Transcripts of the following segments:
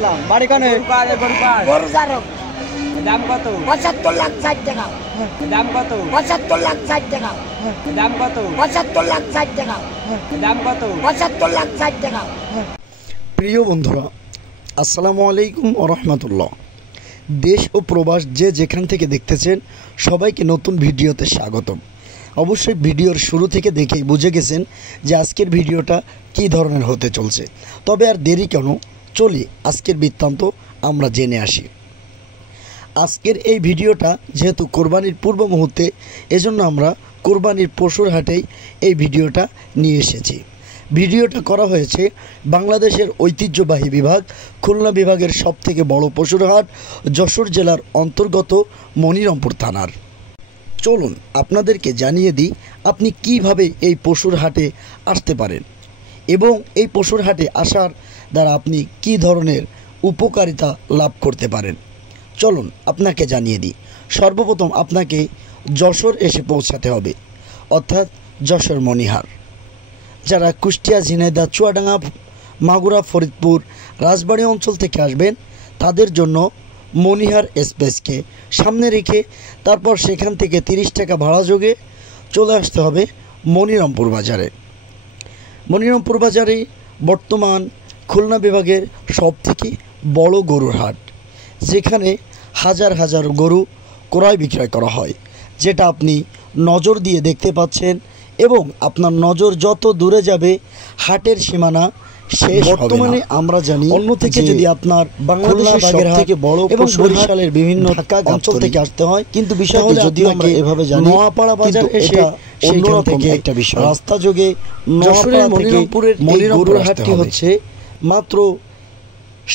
বাড়ি কানে দাম কত? ৭৫,৬০,০০০ টাকা। দাম কত? ৭৫,৬০,০০০ টাকা। দাম কত? ৭৫,৬০,০০০ টাকা। দাম কত? ৭৫,৬০,০০০ টাকা। প্রিয় বন্ধুরা, আসসালামু আলাইকুম ওয়া রাহমাতুল্লাহ। দেশ ও প্রবাস যে যেখান থেকে দেখতেছেন সবাইকে নতুন ভিডিওতে স্বাগতম। অবশ্যই ভিডিওর শুরু থেকে দেখেই বুঝে গেছেন যে আজকের ভিডিওটা কী ধরনের হতে চলছে। তবে আর দেরি কেন, চলি আজকের বৃত্তান্ত আমরা জেনে আসি। আজকের এই ভিডিওটা যেহেতু কোরবানির পূর্ব মুহূর্তে, এজন্য আমরা কোরবানির পশুর হাটেই এই ভিডিওটা নিয়ে এসেছি। ভিডিওটা করা হয়েছে বাংলাদেশের ঐতিহ্যবাহী বিভাগ খুলনা বিভাগের সবথেকে বড় পশুর হাট যশোর জেলার অন্তর্গত মনিরামপুর থানার। চলুন আপনাদেরকে জানিয়ে দিই আপনি কিভাবে এই পশুর হাটে আসতে পারেন এবং এই পশুর হাটে আসার দ্বারা আপনি কী ধরনের উপকারিতা লাভ করতে পারেন। চলুন আপনাকে জানিয়ে দিই। সর্বপ্রথম আপনাকে যশোর এসে পৌঁছাতে হবে, অর্থাৎ যশোর মনিহার। যারা কুষ্টিয়া, ঝিনাইদহ, চুয়াডাঙ্গা, মাগুরা, ফরিদপুর, রাজবাড়ী অঞ্চল থেকে আসবেন তাদের জন্য মনিহার এক্সপ্রেসকে সামনে রেখে তারপর সেখান থেকে 30 টাকা ভাড়া যোগে চলে আসতে হবে মনিরামপুর বাজারে। মনিরামপুর বাজারে বর্তমান খুলনা বিভাগের সবথেকে বড় গরুর হাট, যেখানে হাজার হাজার গরু ক্রয় বিক্রয় করা হয়, যেটা আপনি নজর দিয়ে দেখতে পাচ্ছেন এবং আপনার নজর যত দূরে যাবে হাটের সীমানা শেষ। বর্তমানে আমরা জানি অন্য থেকে যদি আপনার বাংলাদেশের সবথেকে বড় এবং বরিশালের বিভিন্ন অঞ্চল থেকে আসতে হয়, কিন্তু বিষয় হলো যদি আমরা এভাবে জানি নোয়াপাড়া বাজার এসে অন্যরকম একটা বিষয়। রাস্তা যোগে যশোরের মনিরামপুরের গরুর হাটটি হচ্ছে মাত্র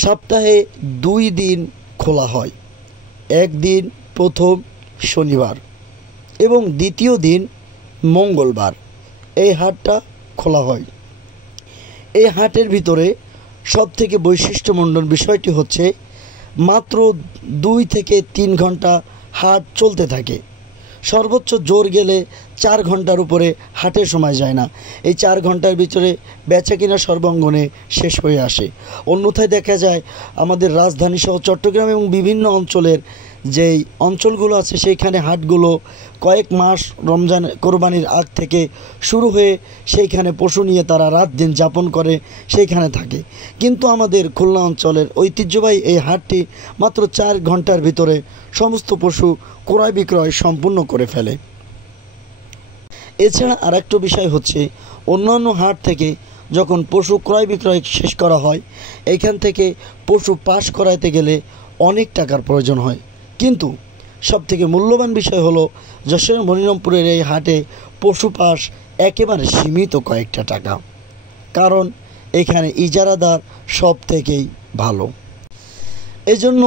সপ্তাহে 2 দিন খোলা হয়। একদিন প্রথম শনিবার এবং দ্বিতীয় দিন মঙ্গলবার এই হাটটা খোলা হয়। এই হাটের ভিতরে সবথেকে বৈশিষ্ট্যমণ্ডিত বিষয়টি হচ্ছে মাত্র 2 থেকে 3 ঘন্টা হাট চলতে থাকে। সর্বোচ্চ জোর গেলে 4 ঘন্টার উপরে হাটের সময় যায় না। এই 4 ঘন্টার ভিতরে বেচা কিনা সর্বাঙ্গনে শেষ হয়ে আসে। অন্যথায় দেখা যায় আমাদের রাজধানী সহ চট্টগ্রাম এবং বিভিন্ন অঞ্চলের যেই অঞ্চলগুলো আছে সেইখানে হাটগুলো কয়েক মাস রমজান কোরবানির আগ থেকে শুরু হয়ে সেইখানে পশু নিয়ে তারা রাত দিন যাপন করে সেইখানে থাকে। কিন্তু আমাদের খুলনা অঞ্চলের ঐতিহ্যবাহী এই হাটটি মাত্র 4 ঘন্টার ভিতরে সমস্ত পশু ক্রয় বিক্রয় সম্পূর্ণ করে ফেলে। এছাড়া আরেকটা বিষয় হচ্ছে অন্যান্য হাট থেকে যখন পশু ক্রয় বিক্রয় শেষ করা হয়, এখান থেকে পশু পাস করাইতে গেলে অনেক টাকার প্রয়োজন হয়। কিন্তু সবথেকে মূল্যবান বিষয় হলো যশোর মনিরামপুরের এই হাটে পশু পাস একেবারে সীমিত কয়েকটা টাকা, কারণ এখানে ইজারাদার সব থেকেই ভালো। এজন্য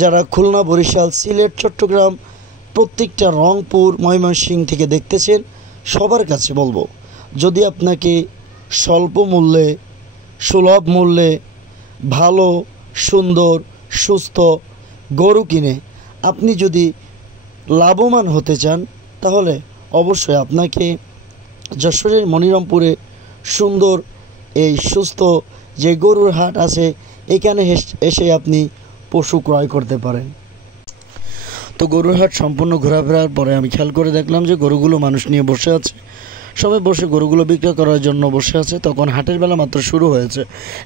যারা খুলনা, বরিশাল, সিলেট, চট্টগ্রাম, প্রত্যেকটা রংপুর, ময়মনসিংহ থেকে দেখতেছেন সবার কাছে বলবো, যদি আপনাকে স্বল্প মূল্যে, সুলভ মূল্যে ভালো, সুন্দর, সুস্থ গরু কিনে আপনি যদি লাভবান হতে চান, তাহলে অবশ্যই আপনাকে যশোরের মনিরামপুরে সুন্দর এই সুস্থ যে গরুর হাট আছে এখানে এসে আপনি পশু ক্রয় করতে পারেন। তো গরুর হাট সম্পূর্ণ ঘোরাফেরার পরে আমি খেয়াল করে দেখলাম যে গরুগুলো মানুষ নিয়ে বসে আছে, সবাই বসে গরুগুলো বিক্রয় করার জন্য বসে আছে। তখন হাটের বেলা মাত্র শুরু হয়েছে,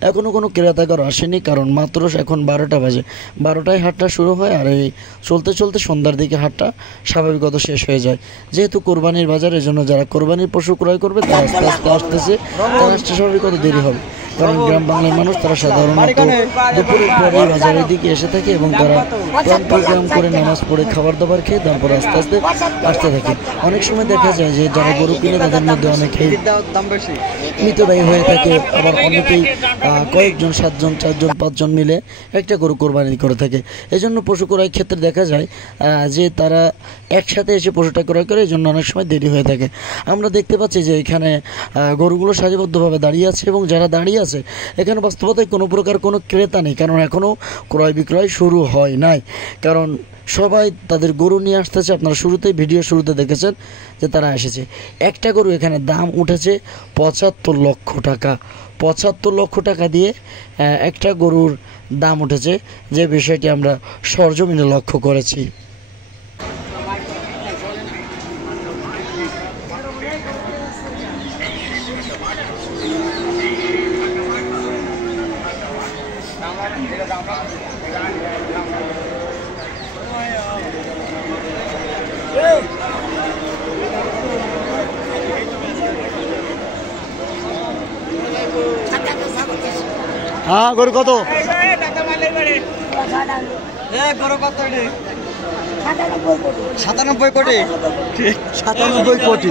এখনও কোনো ক্রেতাকার আসেনি, কারণ মাত্র এখন 12টা বাজে। 12টায় হাটটা শুরু হয় আর এই চলতে চলতে সন্ধ্যার দিকে হাটটা স্বাভাবিকত শেষ হয়ে যায়। যেহেতু কোরবানির বাজার, এজন্য যারা কোরবানির পশু ক্রয় করবে তারা আস্তে আস্তে আসতেছে, তারা আসতে স্বাভাবিকত দেরি হবে, কারণ গ্রাম বাংলার মানুষ তারা সাধারণত দুপুরের পরে বাজারের দিকে এসে থাকে এবং তারা প্রোগ্রাম করে নামাজ পড়ে খাবার দাবার খেয়ে তারপর আস্তে আস্তে আসতে থাকে। অনেক সময় দেখা যায় যে যারা গরু কিনে তাদের মধ্যে অনেকেই মিতব্যয়ী হয়ে থাকে, আবার অনেকেই কয়েকজন, 7 জন, 4 জন, 5 জন মিলে একটা গরু কোরবানি করে থাকে। এজন্য পশু ক্রয়ের ক্ষেত্রে দেখা যায় যে তারা একসাথে এসে পশুটা ক্রয় করে, এই জন্য অনেক সময় দেরি হয়ে থাকে। আমরা দেখতে পাচ্ছি যে এখানে গরুগুলো সারিবদ্ধভাবে দাঁড়িয়ে আছে এবং যারা দাঁড়িয়ে আছে এখানে বাস্তবতায় কোনো প্রকার কোনো ক্রেতা নেই, কারণ এখনও ক্রয় বিক্রয় শুরু হয় নাই। কারণ সবাই তাদের গরু নিয়ে আসতেছে। আপনারা ভিডিও শুরুতে দেখেছেন যে তারা এসেছে। একটা গরু এখানে দাম উঠেছে 75 লক্ষ টাকা। 75 লক্ষ টাকা দিয়ে একটা গরুর দাম উঠেছে, যে বিষয়টি আমরা সরজমিনে লক্ষ্য করেছি। হ্যাঁ, গরু কত? গরু কত? 97 কোটি। 97 কোটি।